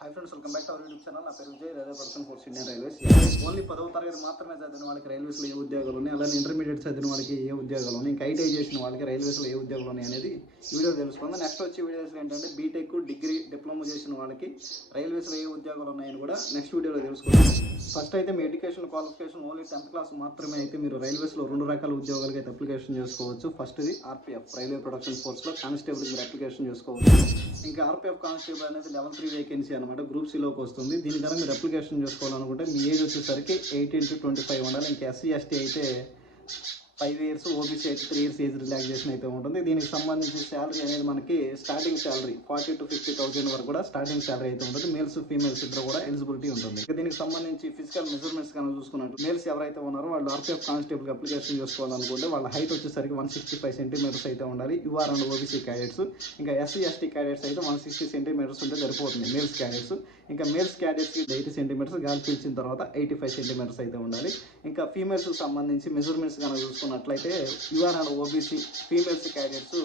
Hi friends, welcome back to our YouTube channel. నా పేరు Vijay, railway production force Indian railways. Only 10వ తరగతి మాత్రమే చదివిన వాళ్ళకి రైల్వేస్లో ఏ ఉద్యోగాలు ఉన్నాయి, అలానే ఇంటర్మీడియట్ చదివిన వాళ్ళకి ఏ ఉద్యోగాలు ఉన్నాయి, ఇంకా ఐటీఐ చేసిన వాళ్ళకి రైల్వేస్లో ఏ ఉద్యోగాలు ఉన్నాయి అనేది వీడియో తెలుసుకుందాం. నెక్స్ట్ వచ్చే వీడియోస్లో ఏంటంటే బీటెక్, డిగ్రీ, డిప్లొమా చేసిన వాళ్ళకి రైల్వేస్లో ఏ ఉద్యోగాలు ఉన్నాయని కూడా నెక్స్ట్ వీడియోలో తెలుసుకుందాం. ఫస్ట్ అయితే మీ education qualification only 10th class మాత్రమే అయితే మీరు రైల్వేస్లో 2 రకాల ఉద్యోగాలకి అయితే అప్లికేషన్ చేసుకోవచ్చు. ఫస్ట్ది ఆర్పిఎఫ్, రైల్వే ప్రొడక్షన్ ఫోర్స్లో కానిస్టేబుల్ మీరు అప్లికేషన్ చేసుకోవచ్చు. ఇంకా ఆర్పిఎఫ్ కానిస్టేబుల్ అనేది లెవెల్ 3 వేకెన్సీ అనమాట, గ్రూప్ సిలోకి వస్తుంది. దీని కనుక మీరు అప్లికేషన్ చేసుకోవాలనుకుంటే మీ ఏజ్ వచ్చేసరికి 18 to 25 ఉండాలి. ఇంకా ఎస్సీ ఎస్టీ అయితే 5 years, ఓబీసీ అయితే 3 years ఏజ్ రిలాక్సేషన్ అయితే ఉంటుంది. దీనికి సంబంధించి శాలరీ అనేది మనకి స్టార్టింగ్ శాలరీ 40 to 50,000 వరకు కూడా స్టార్టింగ్ శాలరీ అయితే ఉంటుంది. మేల్స్ ఫీమేల్స్ ఇద్దరు కూడా ఎలిజిబిలిటీ ఉంటుంది. దీనికి సంబంధించి ఫిజికల్ మెజర్మెంట్స్ కనుక చూసుకున్నట్టు మేల్స్ ఎవరైతే ఉన్నారో వాళ్ళు ఆర్పిఎఫ్ కానిస్టేబుల్ అప్లికేషన్ చేసుకోవాలనుకుంటే వాళ్ళ హైట్ వచ్చేసరికి 165 centimeters అయితే ఉండాలి. UR and OBC cadets. ఇంకా ఎస్సీ ఎస్టీ క్యాడెట్స్ అయితే 160 centimeters ఉంటే సరిపోతుంది మేల్స్ క్యాడెట్స్. ఇంకా మేల్స్ క్యాడెట్స్కి 80 centimeters, గాలి పీల్చిన తర్వాత 85 centimeters అయితే ఉండాలి. ఇంకా ఫీమేల్స్కి సంబంధించి మెజర్మెంట్స్ కనుక చూసుకున్నట్లయితే UR and OBC females cadets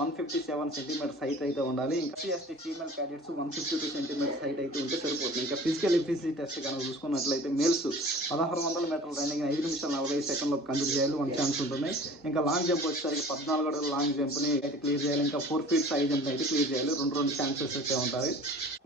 157 centimeters height అయితే ఉండాలి. ఇంకా ST female cadets 152 centimeters height అయితే ఉంటే సరిపోతుంది. ఇంకా ఫిజికల్ ఎఫిషియన్సీ టెస్ట్ కనుక చూసుకున్నట్లయితే మేల్స్ 1600 meter రన్నింగ్ 5 నిమిషాల 45 సెకండ్లో కంప్లీట్ చేయాలి, 1 ఛాన్స్ ఉంటుంది. ఇంకా లాంగ్ జంప్ వచ్చేసరికి 14 అడుగుల లాంగ్ జంప్ని అయితే క్లియర్ చేయాలి. ఇంకా 4 feet హై జంప్ అయితే క్లియర్ చేయాలి, 2 ఛాన్సెస్ అయితే ఉంటాయి.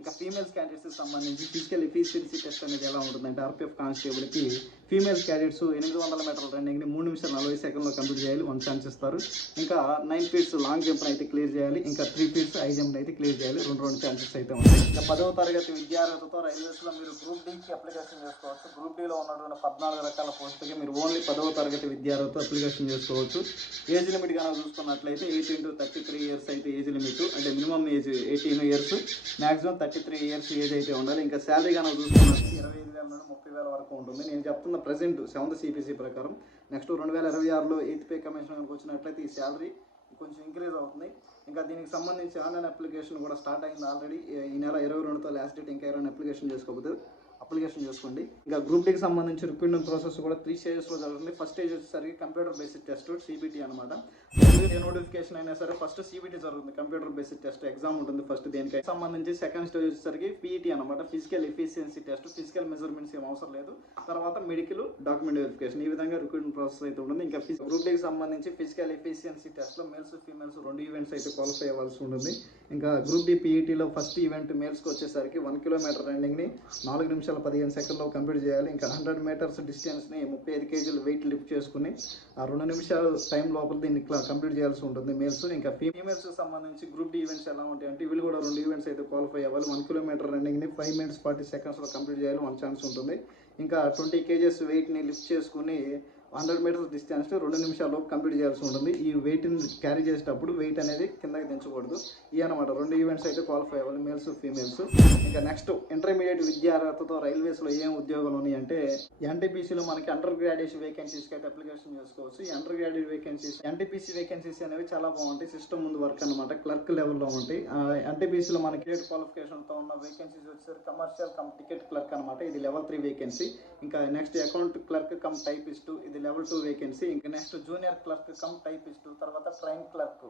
ఇంకా ఫీమేల్స్ క్యాడెట్స్కి సంబంధించి ఫిజికల్ ఎఫిషియన్సీ టెస్ట్ అనేది ఎలా ఉంటుందంటే ఆర్పిఎఫ్ కానిస్టేబుల్కి ఫీమేల్ క్యాడెట్స్ 800 meter రన్నింగ్ని 3 నిమిషాల 40 సెకండ్లో కంప్లీట్ చేయాలి, 1 ఛాన్స్ ఇస్తారు. ఇంకా 9 feet లాంగ్ జంప్ అయితే క్లియర్ చేయాలి. ఇంకా 3 feet హై జంప్ అయితే క్లియర్ చేయాలి, 2 ఛాన్సెస్ అయితే ఉంటాయి. ఇంకా 10వ తరగతి విద్యార్హతతో రైల్వేస్లో మీరు గ్రూప్ డీకి అప్లికేషన్ చేసుకోవచ్చు. గ్రూప్ డీలో ఉన్నటువంటి 14 రకాల పోస్టులకి మీరు ఓన్లీ 10వ తరగతి విద్యార్హతతో అప్లికేషన్ చేసుకోవచ్చు. ఏజ్ లిమిట్ కనుక చూసుకున్నట్లయితే 18 to 33 years అయితే ఏజ్ లిమిట్, అంటే minimum age 18 years, maximum 33 years age అయితే ఉండాలి. ఇంకా శాలరీ కనుక చూసుకున్నట్లయితే 25,000 నుండి 30,000 వరకు ఉంటుంది. నేను చెప్తున్న ప్రజెంట్ 7th CPC ప్రకారం. నెక్స్ట్ 2026లో 8th పే కమిషన్ కనుక వచ్చినట్లయితే ఈ శాలరీ కొంచెం ఇంక్రీజ్ అవుతుంది. ఇంకా దీనికి సంబంధించి ఆన్లైన్ అప్లికేషన్ కూడా స్టార్ట్ అయింది ఆల్రెడీ. ఈ నెల 22తో లాస్ట్ డేట్. ఇంకా ఎవరైనా అప్లికేషన్ చేసుకోకపోతే అప్లికేషన్ చేసుకోండి. ఇంకా గ్రూప్ డీకి సంబంధించి రిక్రూట్మెంట్ ప్రాసెస్ కూడా 3 stagesలో జరుగుతుంది. ఫస్ట్ స్టేజ్ వచ్చేసరికి కంప్యూటర్ బేస్డ్ టెస్ట్, సిబిటి అనమాట. ఏ నోటిఫికేషన్ అయినా సరే ఫస్ట్ సిబిటి జరుగుతుంది, కంప్యూటర్ బేస్డ్ టెస్ట్ ఎగ్జామ్ ఉంటుంది ఫస్ట్. దేనికి సంబంధించి సెకండ్ స్టేజ్ వచ్చేసరికి పీఈటీ అనమాట, physical efficiency test. Physical measurements ఏం అవసరం లేదు. తర్వాత మెడికల్, డాక్యుమెంట్ వెరిఫికేషన్, ఈ విధంగా రిక్రూట్మెంట్ ప్రాసెస్ అయితే ఉంటుంది. ఇంకా గ్రూప్ డీకి సంబంధించి ఫిజికల్ ఎఫిషియన్సీ టెస్ట్లో మేల్స్ ఫీమేల్స్ 2 ఈవెంట్స్ అయితే క్వాలిఫై అవ్వాల్సి ఉంటుంది. ఇంకా గ్రూప్ డి పీఈటీలో ఫస్ట్ ఈవెంట్ మేల్స్కి వచ్చేసరికి 1 kilometer రన్నింగ్ని 4 నిమిషాల 15 సెకండ్లో కంప్లీట్ చేయాలి. ఇంకా 100 meters డిస్టెన్స్ని 35 kg వెయిట్ లిఫ్ట్ చేసుకుని ఆ 2 నిమిషాలు టైం లోపల దీన్ని కంప్లీట్ చేయాల్సి ఉంటుంది మేల్స్. ఇంకా ఫీమేల్స్కి సంబంధించి గ్రూప్ డి ఈవెంట్స్ ఎలా ఉంటాయి అంటే వీళ్ళు కూడా 2 ఈవెంట్స్ అయితే క్వాలిఫై అవ్వాలి. 1 kilometer రన్నింగ్ని 5 minutes 40 secondsలో కంప్లీట్ చేయాలి, 1 ఛాన్స్ ఉంటుంది. ఇంకా 20 kgs వెయిట్ని లిఫ్ట్ చేసుకుని 100 meters డిస్టెన్స్ 2 నిమిషాల్లో కంప్లీట్ చేయాల్సి ఉంటుంది. ఈ వెయిట్ని క్యారీ చేసేటప్పుడు వెయిట్ అనేది కిందకి దించకూడదు. ఇవి అనమాట 2 ఈవెంట్స్ అయితే క్వాలిఫై అవ్వాలి మేల్స్ ఫీమేల్స్. ఇంకా నెక్స్ట్ ఇంటర్మీడియట్ విద్యార్హతతో రైల్వేస్లో ఏం ఉద్యోగాలు ఉన్నాయి అంటే ఎన్టీపీసీలో మనకి అండర్ గ్రాడ్యుయేషన్ వేకెన్సీస్కి అయితే అప్లికేషన్ చేసుకోవచ్చు. ఈ under graduate vacancies NTPC vacancies అనేవి చాలా బాగుంటాయి, సిస్టమ్ ముందు వర్క్ అనమాట, క్లర్క్ లెవెల్లో ఉంటాయి. ఎన్టీపీసీలో మనకి గ్రేడ్ క్వాలిఫికేషన్తో ఉన్న వేకెన్సీస్ వచ్చేసరికి కమర్షియల్ కమ్ టికెట్ క్లర్క్ అనమాట, ఇది లెవెల్ 3 వేకెన్సీ. ఇంకా next account clerk cum typist, ఇది లెవెల్ 2 వేకెన్సీ. ఇంకా next junior clerk cum typist, తర్వాత ట్రైన్ క్లర్క్,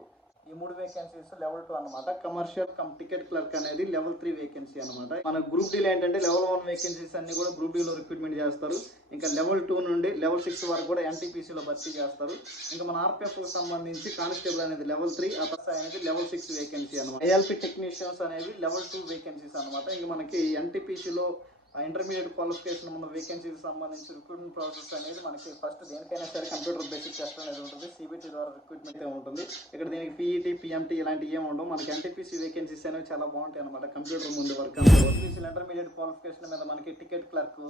ఈ 3 వేకెన్సీస్ లెవెల్ 2 అనమాట. కమర్షియల్ కమ్ టికెట్ క్లర్క్ అనేది లెవెల్ 3 వేకెన్సీ అనమాట. మన గ్రూప్ డీలో ఏంటంటే లెవెల్ 1 వేకెన్సీస్ అన్ని కూడా గ్రూప్ డీలో రిక్రూట్మెంట్ చేస్తారు. ఇంకా లెవెల్ 2 నుండి లెవెల్ 6 వరకు కూడా ఎన్టీపీసీలో భర్తీ చేస్తారు. ఇంకా మన ఆర్పిఎఫ్కి సంబంధించి కానిస్టేబుల్ అనేది లెవెల్ 3, అపర్సా అనేది లెవెల్ 6 వేకెన్సీ అనమాట. ఐఎల్పీ టెక్నీషియన్స్ అనేవి లెవెల్ 2 వేకెన్సీస్ అనమాట. ఇంకా మనకి ఎన్టీపీసీలో ఇంటర్మీడియట్ క్వాలిఫికేషన్ ఉన్న వేకెన్సీకి సంబంధించి రిక్రూట్మెంట్ ప్రాసెస్ అనేది మనకి ఫస్ట్ దేనికైనా సరే కంప్యూటర్ బేసిక్ టెస్ట్ అనేది ఉంటుంది, సిబిటి ద్వారా రిక్రూట్మెంట్ ఉంటుంది. ఇక్కడ దీనికి పీఈటీ, పిఎంటీ ఇలాంటివి ఏమి ఉండవు. మనకి ఎన్టీపీసీ వేకెన్సీస్ అనేవి చాలా బాగుంటాయి అనమాట, కంప్యూటర్ ముందు వర్క్ అంతా. ఇంటర్మీడియట్ క్వాలిఫికేషన్ మీద మనకి ticket clerk,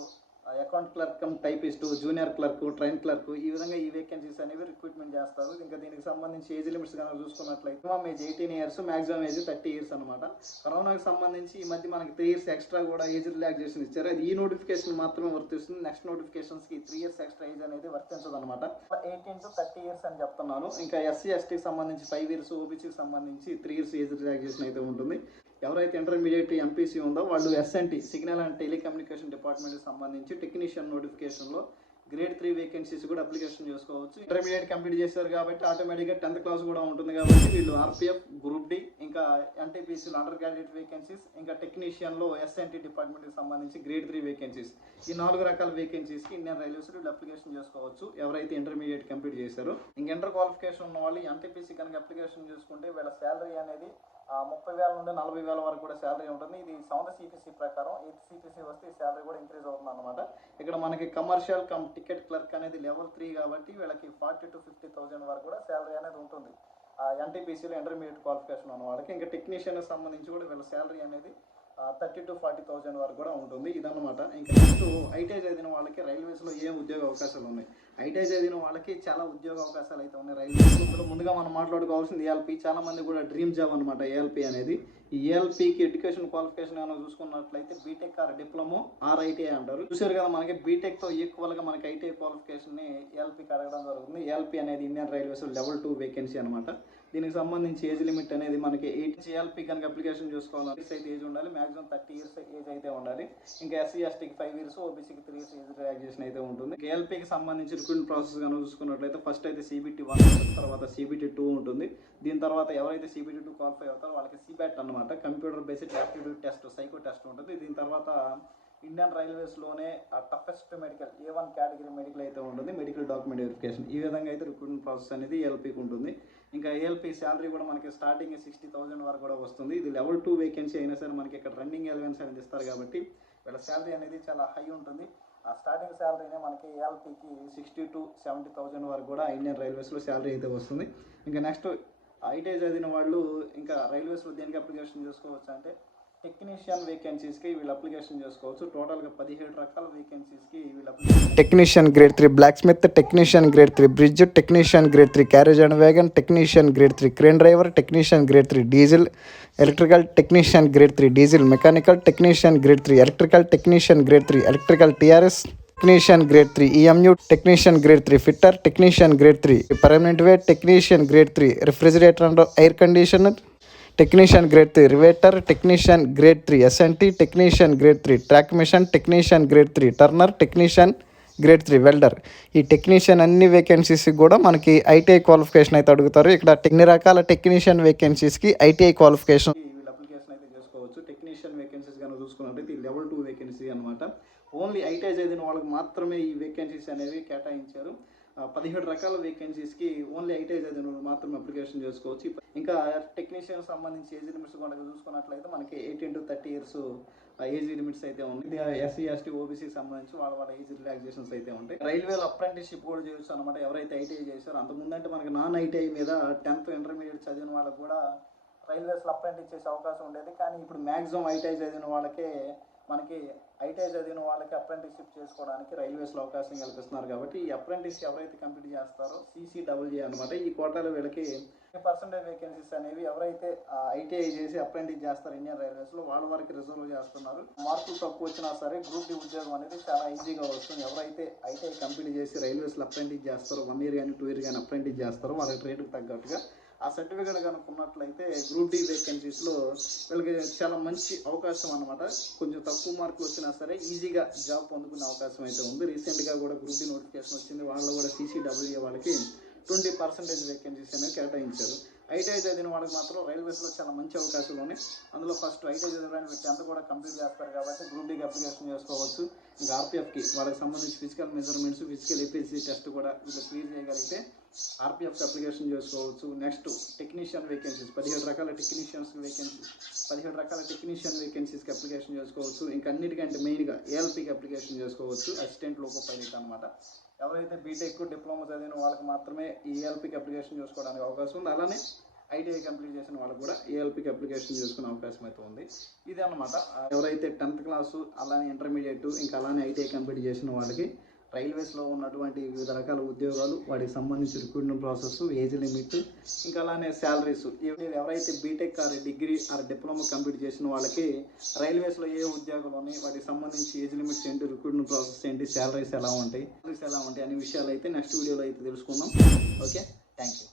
account clerk cum typist, junior clerk, train clerk, ఈ విధంగా ఈ వేకెన్సీస్ అనేవి రిక్రూట్మెంట్ చేస్తారు. ఇంకా దీనికి సంబంధించి ఏజ్ లిమిట్స్ కనుక చూసుకున్నట్లయితే minimum age 18 years, maximum age 30 years అనమాట. కరోనాకి సంబంధించి ఈ మధ్య మనకి 3 years ఎక్స్ట్రా కూడా ఏజ్ రిలాక్సేషన్ ఇచ్చారు. అది ఈ నోటిఫికేషన్ మాత్రమే వర్తిస్తుంది. నెక్స్ట్ నోటిఫికేషన్స్కి 3 years ఎక్స్ట్రా ఏజ్ అనేది వర్తించదు అనమాట. 18 to 30 years అని చెప్తున్నాను. ఇంకా ఎస్సీ ఎస్టీకి సంబంధించి 5 years, ఓబీసీకి సంబంధించి 3 years ఏజ్ రిలాక్సేషన్ అయితే ఉంటుంది. ఎవరైతే ఇంటర్మీడియట్ ఎంపీసీ ఉందో వాళ్ళు ఎస్ఎన్టీ, సిగ్నల్ అండ్ టెలికమ్యూనికేషన్ డిపార్ట్మెంట్కి సంబంధించి టెక్నీషియన్ నోటిఫికేషన్లో గ్రేడ్ 3 వేకెన్సీస్ కూడా అప్లికేషన్ చేసుకోవచ్చు. ఇంటర్మీడియట్ కంప్లీట్ చేశారు కాబట్టి ఆటోమేటిక్గా 10th క్లాస్ కూడా ఉంటుంది కాబట్టి వీళ్ళు ఆర్పిఎఫ్, గ్రూప్ డి, ఇంకా ఎన్టీపీసీలో అండర్ గ్రాడ్యుయేట్ వేకెన్సీస్, ఇంకా టెక్నీషియన్లో ఎస్ఎన్టీ డిపార్ట్మెంట్కి సంబంధించి గ్రేడ్ 3 వేకెన్సీస్, ఈ 4 రకాల వేకెన్సీస్కి ఇండియన్ రైల్వేస్ వీళ్ళు అప్లికేషన్ చేసుకోవచ్చు ఎవరైతే ఇంటర్మీడియట్ కంప్లీట్ చేశారో. ఇంకా ఇంటర్ క్వాలిఫికేషన్ ఉన్న వాళ్ళు ఎన్టీపీసీ కనుక అప్లికేషన్ చేసుకుంటే వీళ్ళ శాలరీ అనేది 30,000 నుండి 40,000 వరకు కూడా శాలరీ ఉంటుంది. ఇది 7th CPC ప్రకారం. 8th CPC వస్తే ఈ శాలరీ కూడా ఇంక్రీజ్ అవుతుంది అనమాట. ఇక్కడ మనకి కమర్షియల్ టికెట్ క్లర్క్ అనేది లెవెల్ 3 కాబట్టి వీళ్ళకి 40,000 to 50,000 వరకు కూడా శాలరీ అనేది ఉంటుంది ఎన్టీపీసీలో ఇంటర్మీడియట్ క్వాలిఫికేషన్ ఉన్న వాళ్ళకి. ఇంకా టెక్నీషియన్ సంబంధించి కూడా వీళ్ళ శాలరీ అనేది 30,000 to 40,000 వరకు కూడా ఉంటుంది. ఇదన్నమాట. ఇంకా నెక్స్ట్ ఐటీఐ చదివిన వాళ్ళకి రైల్వేస్లో ఏం ఉద్యోగ అవకాశాలు ఉన్నాయి? ఐటీఐ చదివిన వాళ్ళకి చాలా ఉద్యోగ అవకాశాలు అయితే ఉన్నాయి రైల్వేస్లో. ముందుగా మనం మాట్లాడుకోవాల్సింది ఏఎల్పీ. చాలా మంది కూడా డ్రీమ్ జాబ్ అనమాట ఏఎల్పీ అనేది. ఈ ఏఎల్పీకి ఎడ్యుకేషన్ క్వాలిఫికేషన్ ఏమైనా చూసుకున్నట్లయితే BTech or diploma or ITI అంటారు. చూసారు కదా, మనకి బీటెక్తో ఈక్వల్గా మనకి ఐటీఐ క్వాలిఫికేషన్ని ఏఎల్పీకి అడగడం జరుగుతుంది. ఏఎల్పీ అనేది ఇండియన్ రైల్వేస్ లెవెల్ 2 వేకెన్సీ అనమాట. దీనికి సంబంధించి ఏజ్ లిమిట్ అనేది మనకి 8 ఏఎల్పీ కనుక అప్లికేషన్ చేసుకోవాలి అయితే ఏజ్ ఉండాలి. మాక్సిమం 30 years ఏజ్ అయితే ఉండాలి. ఇంకా ఎస్సీ ఎస్టీకి 5 years, ఓబీసీకి 3 years ఏజ్ రిలాక్సేషన్ అయితే ఉంటుంది. ఏఎల్పీకి సంబంధించి రిక్రూట్మెంట్ ప్రాసెస్ కనుక చూసుకున్నట్లయితే ఫస్ట్ అయితే CBT 1, తర్వాత CBT 2 ఉంటుంది. దీని తర్వాత ఎవరైతే CBT 2 క్వాలిఫై అవుతారో వాళ్ళకి CBAT అనమాట, computer based aptitude test, psycho test ఉంటుంది. దీని తర్వాత ఇండియన్ రైల్వేస్లోనే toughest medical A1 category medical అయితే ఉంటుంది, మెడికల్ డాక్యుమెంట్ వెరిఫికేషన్. ఈ విధంగా అయితే రిక్రూట్మెంట్ ప్రాసెస్ అనేది ఏఎల్పీకి ఉంటుంది. ఇంకా ఏఎల్పీ శాలరీ కూడా మనకి స్టార్టింగ్ 60,000 వరకు కూడా వస్తుంది. ఇది లెవెల్ 2 వేకెన్సీ అయినా సరే మనకి ఇక్కడ రన్నింగ్ ఎలవెన్స్ అనేది ఇస్తారు కాబట్టి వీళ్ళ శాలరీ అనేది చాలా హై ఉంటుంది. ఆ స్టార్టింగ్ శాలరీనే మనకి ఏఎల్పీకి 60,000 to 70,000 వరకు కూడా ఇండియన్ రైల్వేస్లో శాలరీ అయితే వస్తుంది. ఇంకా నెక్స్ట్ ఐటీఐ చదివిన వాళ్ళు ఇంకా రైల్వేస్లో దేనికి అప్లికేషన్ చేసుకోవచ్చు అంటే టెక్నీషియన్ వేకెన్సీస్కి వీళ్ళు అప్లికేషన్ చేసుకోవచ్చు. టోటల్గా 17 రకాల వేకెన్సీస్కి వీళ్ళు application. Technician grade 3 blacksmith, technician grade 3 bridge, technician grade 3 carriage and wagon, technician grade 3 crane driver, technician grade 3 diesel electrical, technician grade 3 diesel mechanical, technician grade 3 electrical, technician grade 3 electrical TRS, technician grade 3 EMU, technician grade 3 fitter, technician grade 3 permanent way, technician grade 3 refrigerator and air conditioner, technician grade 3 riveter, technician grade 3 SNT, technician grade 3 track machine, technician grade 3 turner, technician grade 3 welder. ఈ technician అన్ని వేకెన్సీస్కి కూడా మనకి ITI qualification అయితే అడుగుతారు. ఇక్కడ ఎన్ని రకాల టెక్నీషియన్ వేకెన్సీస్కి ఐటీఐ క్వాలిఫికేషన్ వీళ్ళు అప్లికేషన్ అయితే చేసుకోవచ్చు. టెక్నీషియన్ వేకెన్సీస్ కనుక చూసుకున్నట్లయితే ఇది లెవెల్ 2 వేకెన్సీ అనమాట. ఓన్లీ ఐటీఐ చదివిన వాళ్ళకి మాత్రమే ఈ వేకెన్సీస్ అనేవి కేటాయించారు. 17 రకాల వేకెన్సీస్కి ఓన్లీ ఐటీఐ చదివిన మాత్రమే అప్లికేషన్ చేసుకోవచ్చు. ఇంకా టెక్నీషియన్ సంబంధించి ఏజ్ లిమిట్స్ కనుక చూసుకున్నట్లయితే మనకి 18 to 30 years ఏజ్ లిమిట్స్ అయితే ఉన్నాయి. ఎస్సీ ఎస్టీ ఓబీసీకి సంబంధించి వాళ్ళ ఏజ్ రిలాక్సేషన్స్ అయితే ఉంటాయి. రైల్వేలో అప్రెంటిస్షిప్ కూడా చేయొచ్చు అనమాట ఎవరైతే ఐటీఐ చేశారో. అంతకుముందంటే మనకి నాన్ ఐటీఐ మీద 10th ఇంటర్మీడియట్ చదివిన వాళ్ళకు కూడా రైల్వేస్లో అప్రెంటిస్ చేసే అవకాశం ఉండేది. కానీ ఇప్పుడు మ్యాక్సిమం ఐటీఐ చదివిన వాళ్ళకే మనకి ఐటీఐ చదివిన వాళ్ళకి అప్రెంటిస్షిప్ చేసుకోవడానికి రైల్వేస్లో అవకాశం కల్పిస్తున్నారు. కాబట్టి ఈ అప్రెంటిస్ ఎవరైతే కంప్లీట్ చేస్తారో CCAA అనమాట, ఈ కోటాలో వీళ్ళకి 10% వేకెన్సీస్ అనేవి ఎవరైతే ఐటీఐ చేసి అప్రెంటిస్ చేస్తారో ఇండియన్ రైల్వేస్లో వాళ్ళ వరకు రిజర్వ్ చేస్తున్నారు. మార్కులు తక్కువ వచ్చినా సరే గ్రూప్ డి ఉద్యోగం అనేది చాలా ఈజీగా వస్తుంది. ఎవరైతే ఐటీఐ కంప్లీట్ చేసి రైల్వేస్లో అప్రెంటిస్ చేస్తారో 1 year కానీ 2 year కానీ అప్రెంటిస్ చేస్తారో వాళ్ళకి రేటుకు తగ్గట్టుగా ఆ సర్టిఫికేట్ కనుక ఉన్నట్లయితే గ్రూప్ డి వేకెన్సీస్లో వీళ్ళకి చాలా మంచి అవకాశం అనమాట. కొంచెం తక్కువ మార్కులు వచ్చినా సరే ఈజీగా జాబ్ పొందుకునే అవకాశం అయితే ఉంది. రీసెంట్గా కూడా గ్రూప్ డి నోటిఫికేషన్ వచ్చింది. వాళ్ళు కూడా CCAA వాళ్ళకి 20% వేకెన్సీస్ అనేవి కేటాయించారు. ఐటీఐ చదివిన వాళ్ళకి మాత్రం రైల్వేస్లో చాలా మంచి అవకాశాలు ఉన్నాయి. అందులో ఫస్ట్ ఐటీఐ చదివడానికి 10th కూడా కంప్లీట్ చేస్తారు కాబట్టి గ్రూప్ డికి అప్లికేషన్ చేసుకోవచ్చు. ఇంకా ఆర్పిఎఫ్కి వాళ్ళకి సంబంధించి physical measurements, physical efficiency test కూడా వీళ్ళు క్లియర్ చేయగలిగితే ఆర్పిఎఫ్కి అప్లికేషన్ చేసుకోవచ్చు. నెక్స్ట్ టెక్నీషియన్ వేకెన్సీస్ 17 రకాల టెక్నీషియన్ వేకెన్సీస్కి అప్లికేషన్ చేసుకోవచ్చు. ఇంకా అన్నిటికంటే మెయిన్గా ఏఎల్పీకి అప్లికేషన్ చేసుకోవచ్చు. అసిస్టెంట్ లోకో పైలట్ అనమాట. ఎవరైతే బీటెక్ డిప్లొమా చదివిన వాళ్ళకి మాత్రమే ఈ ఏఎల్పీకి అప్లికేషన్ చేసుకోవడానికి అవకాశం ఉంది. అలానే ఐటీఐ కంప్లీట్ చేసిన వాళ్ళకి కూడా ఏఎల్పీకి అప్లికేషన్ చేసుకునే అవకాశం అయితే ఉంది. ఇది అనమాట. ఎవరైతే 10th క్లాసు అలానే ఇంటర్మీడియట్ ఇంకా అలానే ఐటీఐ కంప్లీట్ చేసిన వాళ్ళకి రైల్వేస్లో ఉన్నటువంటి వివిధ రకాల ఉద్యోగాలు, వాటికి సంబంధించి రిక్రూట్మెంట్ ప్రాసెస్, ఏజ్ లిమిట్, ఇంకా అలానే శాలరీస్, ఎవరైతే BTech or degree or diploma complete చేసిన వాళ్ళకి రైల్వేస్లో ఏ ఉద్యోగాలు ఉన్నాయి, వాటికి సంబంధించి ఏజ్ లిమిట్స్ ఏంటి, రిక్రూట్మెంట్ ప్రాసెస్ ఏంటి, శాలరీస్ ఎలా ఉంటాయి అనే విషయాలు అయితే నెక్స్ట్ వీడియోలో అయితే తెలుసుకుందాం. Okay, thank you.